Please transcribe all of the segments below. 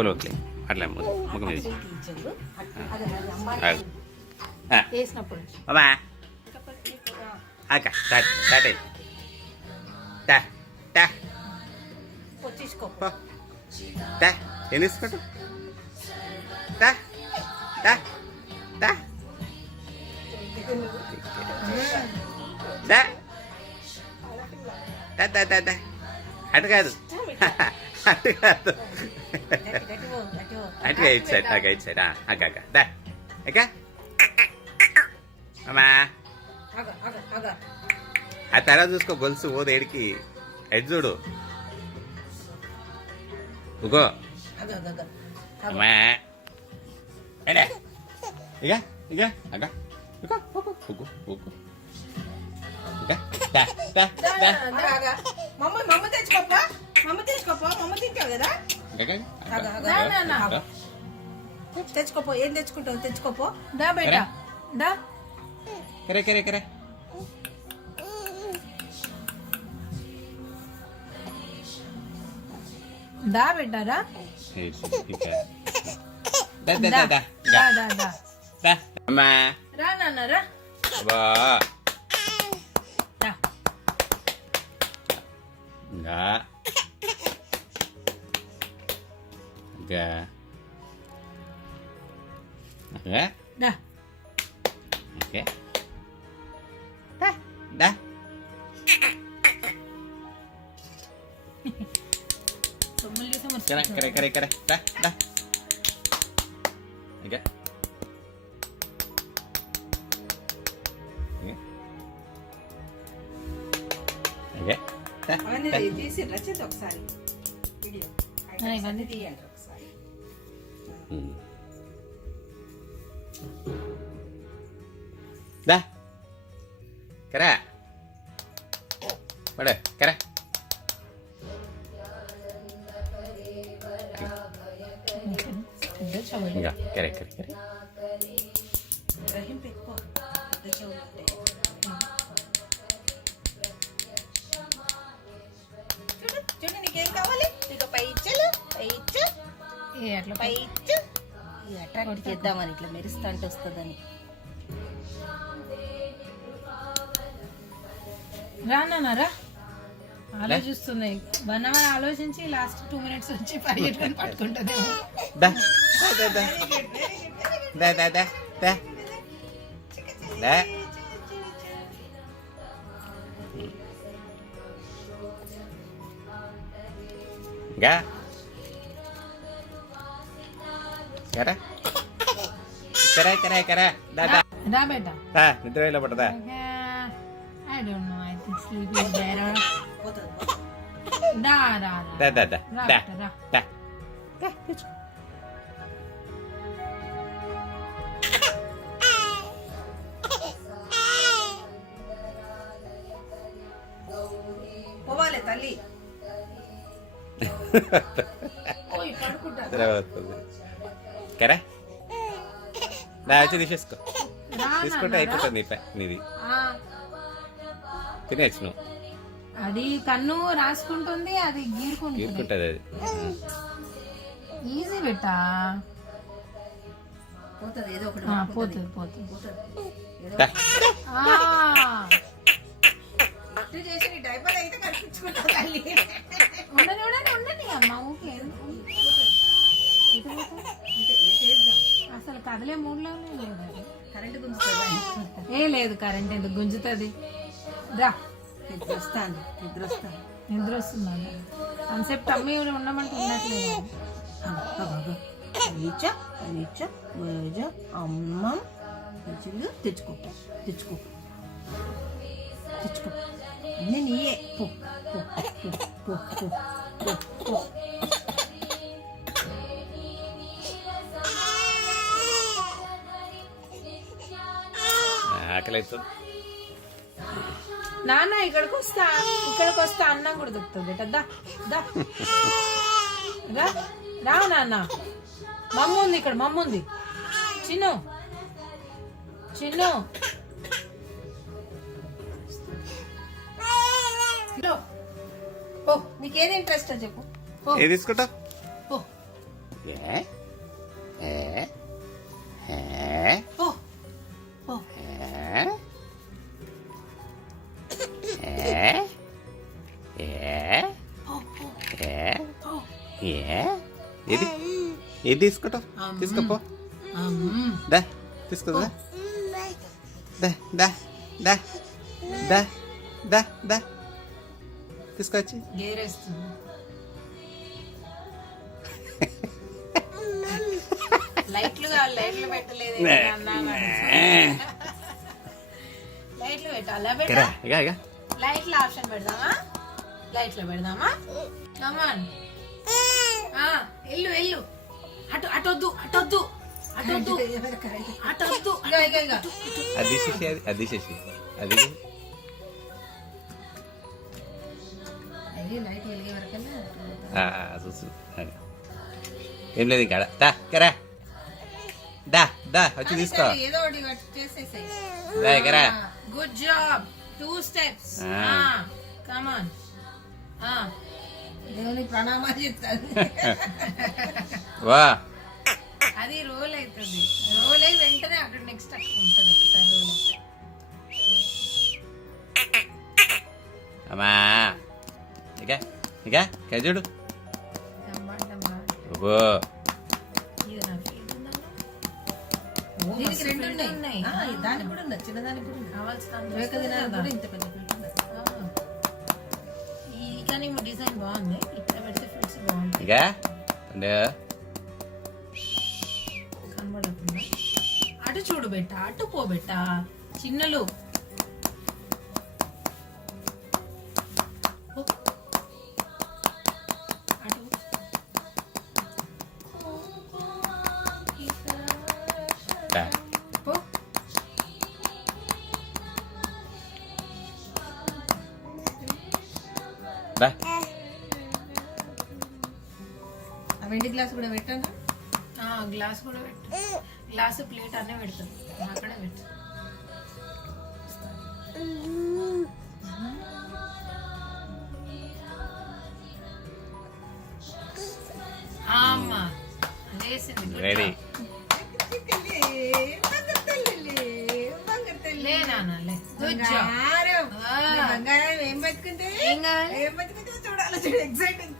బోలోట్లే అట్లా ముఖం మీద వేసినప్పుడు బాబా అక్క స్టార్ట్ అయ్యి తీసుకో ఏం తీసుకుంటా అటు కాదు అటు కాదు అటుగా ఇటు సైడ్ ఇటు సైడ్ అక్క అక్క దా అక్క అమ్మా ఆ తర్వాత చూసుకో గొలుసు ఓదు ఏడికి ఎటు చూడు ఉగో అమ్మా ఇక ఇక అక్క ఇక ఉగ్గు ఉగ్గు మమ్మ తెచ్చుకోపా మమ్మ తింటావు కదా తెచ్చుకోపో ఏం తెచ్చుకుంటావు తెచ్చుకోపో దా బయట దా కరే కరే కరే దా బిడ్డారా అమ్మా రా నాన్న రా బా గా గా దా ఓకే దా kere kere kere dah dah oke oke అవన్నీ తీసి రచిత ఒకసారి వీడియో ఇవన్నీ తీయండి ఒకసారి dah kere pada kere enggak kere kere kere రహిం పెట్టుకో పెద్ద చెవులు ఉంటాయి చూడు చూడు నీకేం కావాలి ఇక పై ఇచ్చలు అట్లా పై ఇచ్చు అట్రాక్ట్ చేద్దామని ఇట్లా మెరుస్తా అంటే వస్తుందని రానా ఆలోచిస్తున్నాయి వన్ అవర్ ఆలోచించి లాస్ట్ 2 minutes వచ్చి పరిగెట్టుకొని పట్టుకుంటుంది enggak kere kere kere dah రా బేటా నిద్ర ఇలా పట్టదా I don't know. I think sleep is better. Da. పోవాలి తల్లి ఓయ్ పడుకుంటా కరే దా వచ్చి తీసేసుకో తీసుకుంటే అయిపోతుంది నీది తినేచ్చు నువ్వు అది కన్ను రాసుకుంటుంది అది గీరుకుంటుంది అది ఈజీ బెట్టా పోతుంది ఏదో ఒకటి పోతుంది డైపర్ అయితే కనిపించుకుంటా తల్లి ఉండండి అమ్మ ఓకే అసలు కదలే మూడులోనే లేదు కరెంట్ గుంజుతుంది లేదు కరెంట్ ఎందుకు గుంజుతుంది రా నిద్ర వస్తుందా అంతసేపు తమ్మి ఉండమంటే ఉండట్లేదు అమ్మ తెచ్చుకో అన్నీ నీయే ఆకలి అవుతుంది నాన్న ఇక్కడికి వస్తా అన్నం కూడా దొరుకుతుంది బేట రా నాన్న మమ్మ ఉంది ఇక్కడ మమ్మ ఉంది చిన్ను నీకేది ఇంట్రెస్ట్ చెప్పు తీసుకుంటా ఏ ఏ ఏ పో పో. ఏ ఏ ఏ పో, పో, ఏ పో. ఏ ఏది ఏది తీసుకోటం తీసుకోపో దా తీసుకో దా దా దా దా దా దా దా తీసుకొచ్చి గేరేస్తుంది. లైట్లు కావాలి, లైట్లు పెట్టలేదు. లైట్లు పెట్టాలా ఇక బెటా? ఇక ఇక లైట్ల ఆప్షన్ పెడదామా? లైట్లో పెడదామా? కమాన్. ఎల్లు ఎల్లు. అటు అటొద్దు అటొద్దు అటొద్దు అటొద్దు. అది చేసి అది చేసి అది లైట్ వెలిగే వరకల్లా చూసు ఏం లేదు ఇంకా దా కరా దా దా వచ్చి తీసుకో ఏదో ఒకటి చేసేసాయి. దా కరా గుడ్ జాబ్. 2 steps. కమాన్. దేవుని ప్రణామాలు చెప్తాను. వా అది రోల్ అవుతుంది. రోల్ అయి వెంటనే అక్కడ నెక్స్ట్ అక్కడ ఉంటుంది. ఒకసారి రోల్ అమ్మా ఇక ఇక చూడు ఓ దీనికి 2 ఉన్నాయి. దానికి కూడా ఉన్నాయి, చిన్నదానికి కూడా కావాల్సిన ఇంత పెద్ద ప్లేట్ ఉంది. కానీ డిజైన్ బాగుంది. ఇక్కడ పెడితే ఫిట్స్ బాగుంది. ఇక కనబడకుండా అటు చూడు బెట్ట, అటు పో బెట్ట. చిన్నలు అటు పో. దా ఆ వెండి గ్లాస్ కూడా పెట్టాను. గ్లాస్ కూడా పెట్టు. గ్లాసు ప్లేట్ అన్నీ పెడతాను. అక్కడే పెట్టు. అమ్మా లేసింది. రెడీ లే నాన్న లే. Good job. బంగారం ఏం పెట్టుకుంటే ఏం కావాలి? ఏం పెట్టుకుంటే చూడాలి. చూడు ఎక్సైటింగ్.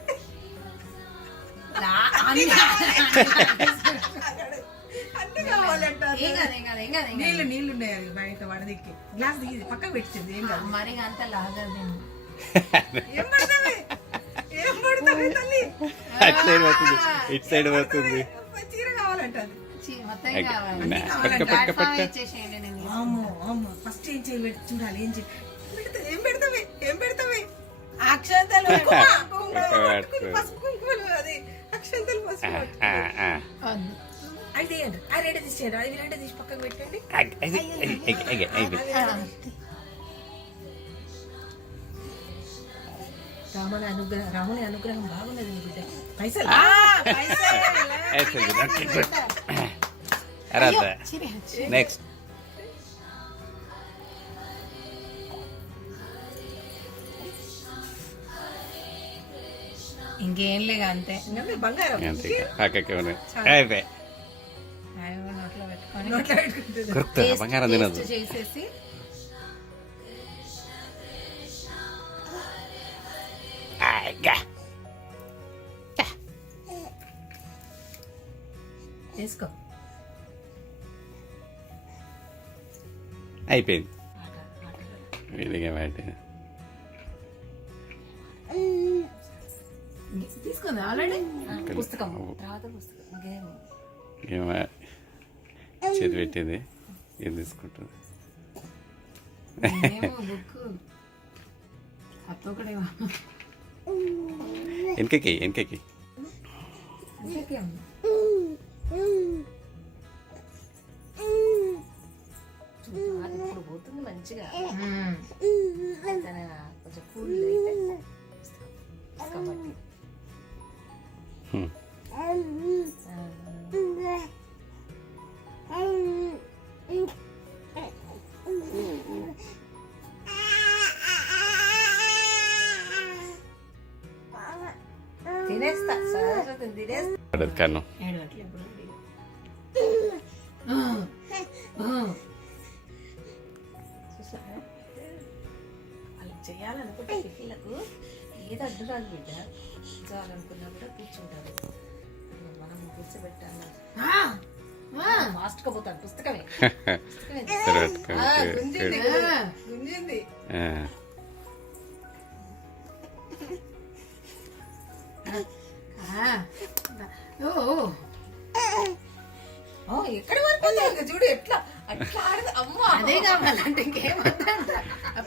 నీళ్ళు నీళ్ళు ఉన్నాయి. అది బయట వడదిక్కి గ్లాస్ దిగి పక్కకు పెట్టింది. ఏం కాదు మరి అంత లాగదు. ఏం పడతావే ఏం పడతావే తల్లి. అటు సైడ్ పోతుంది ఇటు సైడ్ పోతుంది. చీర కావాలంట. మొత్తం కావాలి. ఫస్ట్ ఏం చేయాలి చూడాలి. ఏం చేయాలి? ఏం పెడతావే ఏం పెడతావే? అక్షంతలు పసుపు కుంకుమలు. అది అక్షంతలు పసుపు. అయితే ఆ రెండు తీసేయండి. అది రెండు తీసి పక్కకు పెట్టండి. రాముని అనుగ్రహం బాగున్నది. పైసలు నెక్స్ట్ ఇంకేం లేక అంతే. బంగారం అయిపోయి బంగారం తినదు. చేసేసి తీసుకో. అయిపోయింది. వీడిగా బయట తీసుకుంది ఆల్రెడీ. పుస్తకం తర్వాత పుస్తకం చేతి పెట్టింది. ఏం తీసుకుంటుంది? బుక్ అత్తొకడే వెనకకి వెనకకి ఇప్పుడు పోతుంది మంచిగా. కొంచెం కూల్ కాబట్టి తినేస్తా సరస్వతిని తినేస్తా. పడదు కన్ను. ఏడవట్లే ఇప్పుడు. చూసారా వాళ్ళు చేయాలనుకుంటే పిల్లలకు ఏది అడ్డు రాదు బిడ్డ. చాలనుకున్నా కూడా కూర్చుంటారు. మనం కూర్చోబెట్టాలి. ఫాస్ట్ గా పోతాను. పుస్తకమే గుంజింది. ఎక్కడ వరకు చూడు ఎట్లా అట్లా ఆడదు. అమ్మా అదే కావాలంటే ఇంకేమంట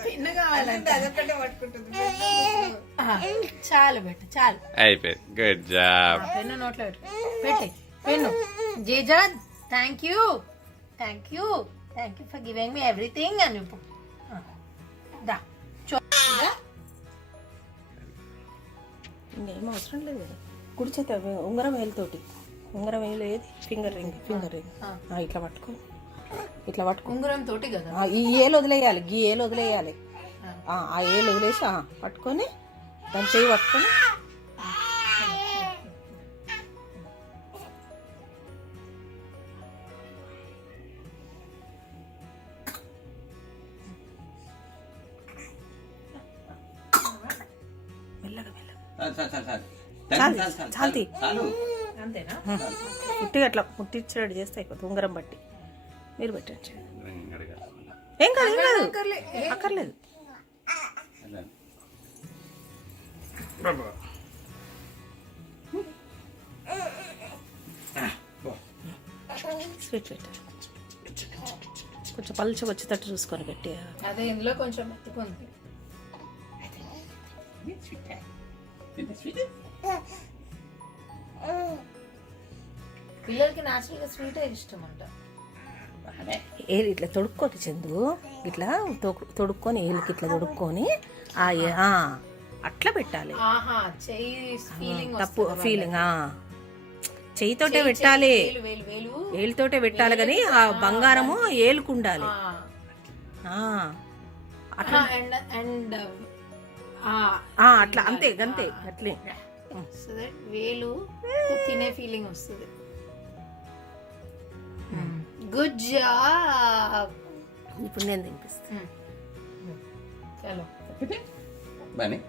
పిన్న కావాలంటే అదొక్కటే పట్టుకుంటుంది. చాలు పెట్టు చాలు అయిపోయింది. Good job. పెన్ను నోట్లో పెట్టే పెన్ను. జీజా thank you for giving me everything అని చెప్పు. దా ఇంకేం అవసరం లేదు కదా. కుడి చేత ఉంగరం వేలుతోటి, ఉంగరం వేలు ఏది ఫింగర్ రింగ్ ఇట్లా పట్టుకో, ఇట్లా పట్టుకో. ఉంగరం తోటి కదా. ఈ ఏలు వదిలేయాలి, గీ ఏలు వదిలేయాలి. ఆ ఏలు వదిలేసి పట్టుకొని దాని చేయి పట్టుకొని అంతేనా? పుట్టిగా అట్లా ముట్టించినట్టు చేస్తే అయిపోతుంది. ఉంగరం బట్టి మీరు పెట్టండి. ఏం కాదు అక్కర్లేదు. స్వీట్ పెట్టారు. కొంచెం పలుచగా వచ్చేటట్టు చూసుకొని పెట్టి. అదే ఇందులో కొంచెం మెత్తుకుంది. పిల్లలకి నాచురల్ గా స్వీట్ ఇష్టం అంట. ఏలు ఇట్లా తొడుక్కోటి చందు, ఇట్లా తొడుక్కొని ఏలుకి ఇట్లా తొడుక్కొని అట్లా పెట్టాలి. తప్పు ఫీలింగ్. చెయ్యితోటే పెట్టాలి, ఏలుతోటే పెట్టాలి. కానీ ఆ బంగారము ఏలుకుండాలి. అట్లా అంతే గంతే అట్లే. వేలు తినే ఫీలింగ్ వస్తుంది. Good job. ఇప్పుడు నేను తినిపిస్తాను. చలో బానే.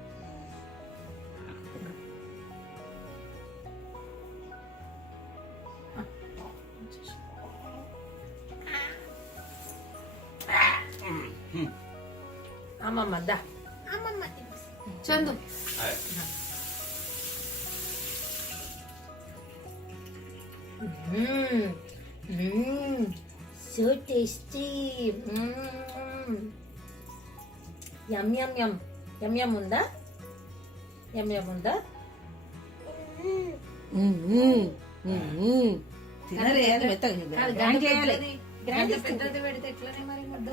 అమ్మమ్మ దా Chandu. So tasty. Yum yum yum. Yum yum ఉందా? Yum yum ఉందా? తినరే పెద్దది పెడితే ఎట్లనే మరి ముద్ద.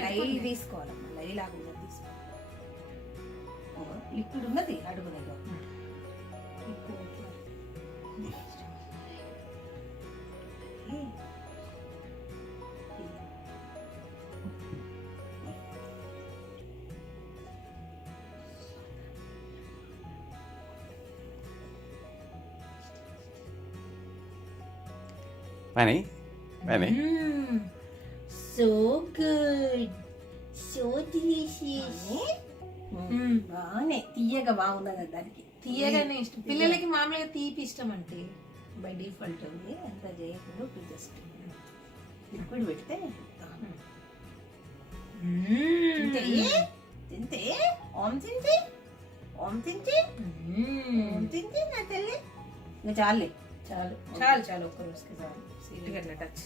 లైల్ తీసుకోవాలమ్మా, లైల్ ఆకుండా తీసుకోవాలి. లిక్విడ్ ఉన్నది అడుగు దగ్గర. బానే బానే. So good. So delicious. బాగానే తీయగా బాగున్నది. దానికి తీయగానే ఇష్టం. పిల్లలకి మామూలుగా తీపి ఇష్టం అంటే బై డిఫాల్ట్ ఉంది. అంత చేయకుండా జస్ట్ లిక్విడ్ పెడితే తింటే ఓం తింటే నా తల్లి ఇంకా చాలే. చాలు చాలు చాలు ఒక్క రోజుకి చాలు. సీటుగా టచ్